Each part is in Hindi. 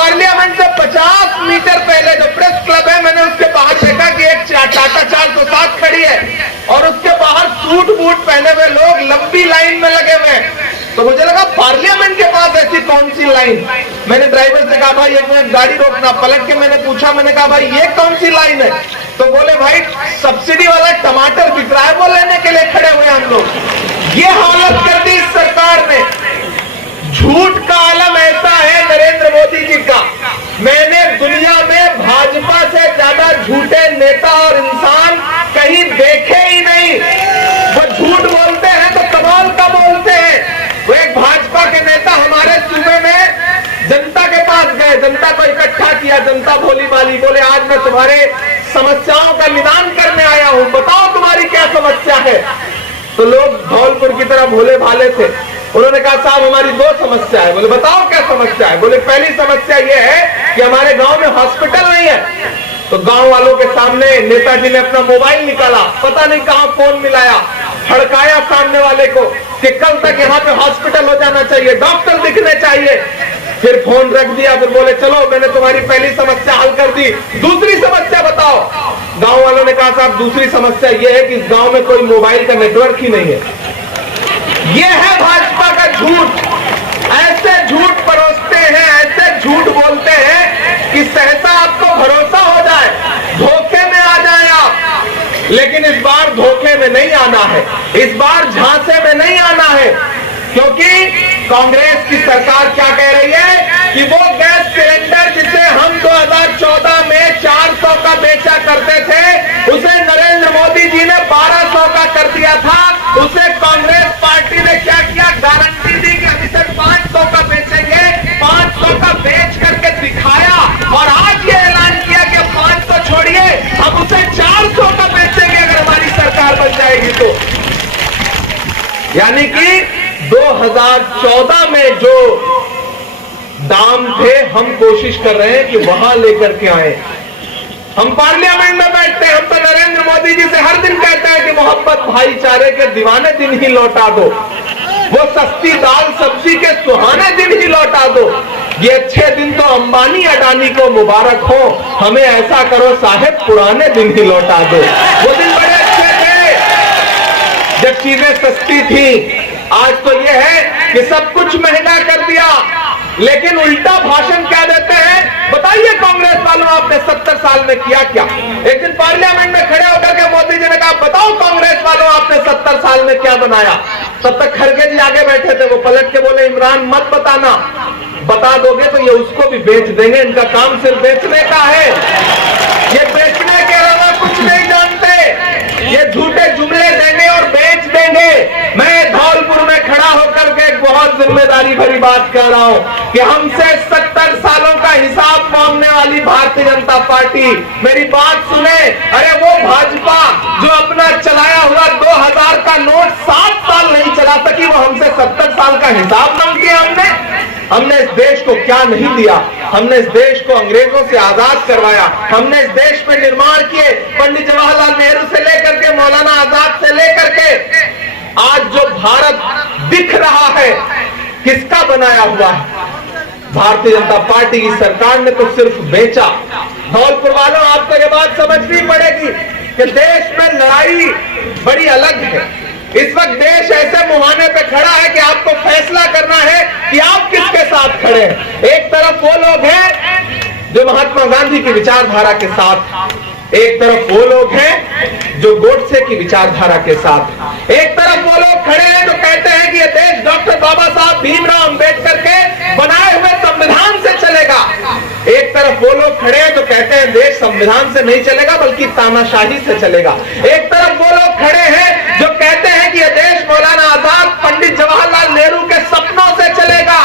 पार्लियामेंट से 50 मीटर पहले जो प्रेस क्लब है, मैंने उसके बाहर देखा कि एक टाटा 407 खड़ी है और उसके बाहर सूट बूट पहने हुए लोग लंबी लाइन में लगे हुए हैं। तो मुझे लगा पार्लियामेंट के पास ऐसी कौन सी लाइन। मैंने ड्राइवर से कहा भाई 1 मिनट गाड़ी रोकना। पलट के मैंने पूछा, मैंने कहा भाई ये कौन सी लाइन है? तो बोले भाई सब्सिडी वाला टमाटर बिक रहा है, वो लेने के लिए खड़े हुए हम लोग। ये हालत कर दी इस सरकार ने। झूठ का आलम ऐसा है नरेंद्र मोदी जी का, मैंने दुनिया में भाजपा से ज्यादा झूठे नेता और इंसान कहीं देखे ही नहीं। वो झूठ बोलते हैं तो कमाल का बोलते हैं। वो एक भाजपा के नेता हमारे सूबे में जनता के पास गए, जनता को इकट्ठा किया, जनता भोली भाली, बोले आज मैं तुम्हारे समस्याओं का निदान करने आया हूं, बताओ तुम्हारी क्या समस्या है। तो लोग धौलपुर की तरह भोले भाले थे, उन्होंने कहा साहब हमारी 2 समस्या है। बोले बताओ क्या समस्या है? बोले पहली समस्या यह है कि हमारे गांव में हॉस्पिटल नहीं है। तो गांव वालों के सामने नेताजी ने अपना मोबाइल निकाला, पता नहीं कहां फोन मिलाया, हड़काया सामने वाले को कि कल तक यहाँ पे हॉस्पिटल हो जाना चाहिए, डॉक्टर दिखने चाहिए। फिर फोन रख दिया, फिर बोले चलो मैंने तुम्हारी पहली समस्या हल कर दी, दूसरी समस्या बताओ। गांव वालों ने कहा साहब दूसरी समस्या यह है कि इस गांव में कोई मोबाइल का नेटवर्क ही नहीं है। ये है भाजपा का झूठ। ऐसे झूठ परोसते हैं, ऐसे झूठ बोलते हैं कि सहसा आपको भरोसा हो जाए, धोखे में आ जाए आप। लेकिन इस बार धोखे में नहीं आना है, इस बार झांसे में नहीं आना है, क्योंकि कांग्रेस की सरकार क्या कह रही है कि वो गैस सिलेंडर जिसे हम 2014 में 400 का बेचा करते थे, उसे नरेंद्र मोदी जी ने 1200 का कर दिया था। उसे कांग्रेस पार्टी ने क्या किया, गारंटी दी कि हम इसे 500 का बेचेंगे, 500 का बेच करके दिखाया और आज ये ऐलान किया कि 500 छोड़िए हम उसे 400 का बेचेंगे अगर हमारी सरकार बन जाएगी तो। यानी कि 2014 में जो दाम थे हम कोशिश कर रहे हैं कि वहां लेकर के आए। हम पार्लियामेंट में बैठते हैं, हम तो नरेंद्र मोदी जी से हर दिन कहते हैं कि मोहब्बत भाईचारे के दीवाने दिन ही लौटा दो, वो सस्ती दाल सब्जी के सुहाने दिन ही लौटा दो। ये अच्छे दिन तो अंबानी अडानी को मुबारक हो, हमें ऐसा करो साहेब पुराने दिन ही लौटा दो। वो दिन बड़े अच्छे थे जब चीजें सस्ती थी। आज तो ये है कि सब कुछ महंगा कर दिया, लेकिन उल्टा भाषण क्या देते हैं? बताइए कांग्रेस वालों आपने 70 साल में किया क्या? एक दिन पार्लियामेंट में खड़े होकर के मोदी जी ने कहा बताओ कांग्रेस वालों आपने 70 साल में क्या बनाया? तब तक खड़गे जी आगे बैठे थे, वो पलट के बोले इमरान मत बताना, बता दोगे तो ये उसको भी बेच देंगे, इनका काम सिर्फ बेचने का है, ये बेचने के अलावा कुछ नहीं जानते, ये झूठे जुमले देंगे और बेच देंगे। मैं धौलपुर में खड़ा होकर के एक बहुत जिम्मेदारी भरी बात कह रहा हूं कि हमसे 70 सालों का हिसाब मांगने वाली भारतीय जनता पार्टी, मेरी बात सुने, अरे वो भाजपा जो अपना चलाया हुआ 2000 का नोट 7 साल नहीं चला सकी, वो हमसे 70 साल का हिसाब मांगती है। हमने इस देश को क्या नहीं दिया? हमने इस देश को अंग्रेजों से आजाद करवाया, हमने इस देश में निर्माण किए, पंडित जवाहरलाल नेहरू से लेकर के मौलाना आजाद से लेकर के आज जो भारत दिख रहा है किसका बनाया हुआ है? भारतीय जनता पार्टी की सरकार ने तो सिर्फ बेचा। धौलपुर वालों आपको ये बात समझनी पड़ेगी कि देश में लड़ाई बड़ी अलग है। इस वक्त देश ऐसे मुहाने पे खड़ा है कि आपको फैसला करना है कि आप किसके साथ खड़े हैं। एक तरफ वो लोग हैं जो महात्मा गांधी की विचारधारा के साथ, एक तरफ वो लोग हैं जो गोडसे की विचारधारा के साथ, एक तरफ वो लोग खड़े हैं जो कहते हैं कि ये देश डॉक्टर बाबा साहब भीमराव अंबेडकर के बनाए हुए संविधान से चलेगा, एक तरफ वो लोग खड़े हैं जो कहते हैं देश संविधान से नहीं चलेगा बल्कि तानाशाही से चलेगा, एक तरफ वो लोग खड़े हैं जो कहते हैं कि यह देश मौलाना आजाद पंडित जवाहरलाल नेहरू के सपनों से चलेगा,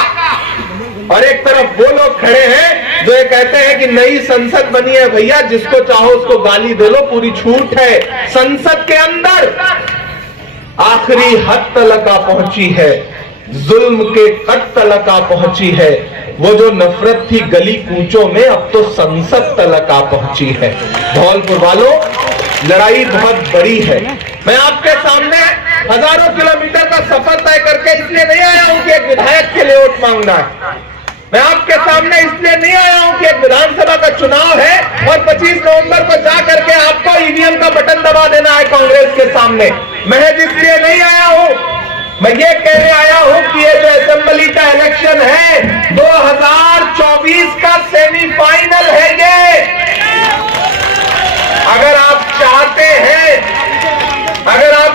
और एक तरफ वो लोग खड़े हैं जो ये कहते हैं कि नई संसद बनी है भैया, जिसको चाहो उसको गाली दे लो, पूरी छूट है। संसद के अंदर आखिरी हद तलक आ पहुंची है, जुल्म के कट तलक आ पहुंची है, वो जो नफरत थी गली कूचों में अब तो संसद तलक आ पहुंची है। धौलपुर वालों लड़ाई बहुत बड़ी है। मैं आपके सामने हजारों किलोमीटर का सफर तय करके इसलिए नहीं आया हूं कि एक विधायक के लिए वोट मांगना है। मैं आपके सामने इसलिए नहीं आया हूं कि एक विधानसभा का चुनाव है और 25 नवंबर को जाकर के आपको ईवीएम का बटन दबा देना है कांग्रेस के सामने। महज इसलिए नहीं आया हूं, मैं ये कहने आया हूं कि ये जो असेंबली का इलेक्शन है 2024 का सेमीफाइनल है ये। अगर आप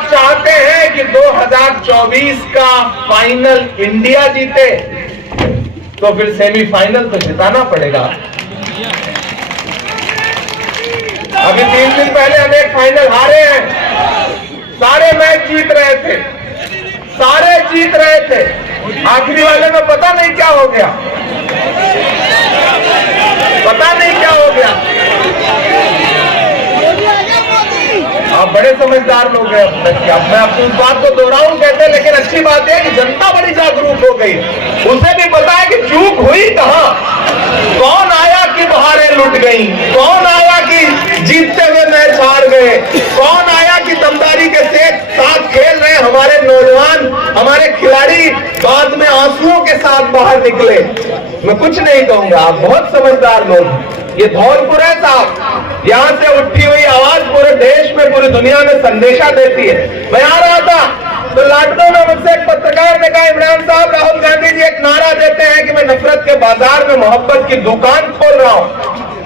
चाहते हैं कि 2024 का फाइनल इंडिया जीते तो फिर सेमीफाइनल तो जिताना पड़ेगा। अभी 3 दिन पहले हम एक फाइनल हारे हैं, सारे मैच जीत रहे थे, आखिरी वाले में पता नहीं क्या हो गया, आप बड़े समझदार लोग हैं। अब मैं अपनी उस बात को दोहराऊं कहते, लेकिन अच्छी बात है कि जनता बड़ी जागरूक हो गई, उसे भी पता है कि चूक हुई कहां, कौन आया कि बहारें लुट गई, कौन आया कि जीतते हुए मैच हार गए, कौन आया कि दमदारी के साथ खेल रहे हमारे नौजवान, हमारे खिलाड़ी बाद में आंसुओं के साथ बाहर निकले। मैं कुछ नहीं कहूंगा, आप बहुत समझदार लोग हैं। ये धौलपुर है साहब, यहां से उठी हुई आवाज पूरे देश में, पूरी दुनिया में संदेशा देती है। मैं आ रहा था तो लखनऊ में मुझसे एक पत्रकार ने कहा, इमरान साहब राहुल गांधी जी एक नारा देते हैं कि मैं नफरत के बाजार में मोहब्बत की दुकान खोल रहा हूं,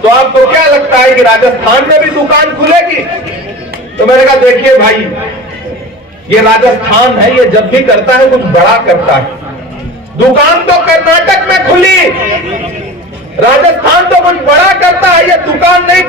तो आपको क्या लगता है कि राजस्थान में भी दुकान खुलेगी? तो मैंने कहा देखिए भाई, ये राजस्थान है, ये जब भी करता है कुछ बड़ा करता है। दुकान तो कर्नाटक में खुली, राजस्थान तो कुछ बड़ा करता है, ये दुकान नहीं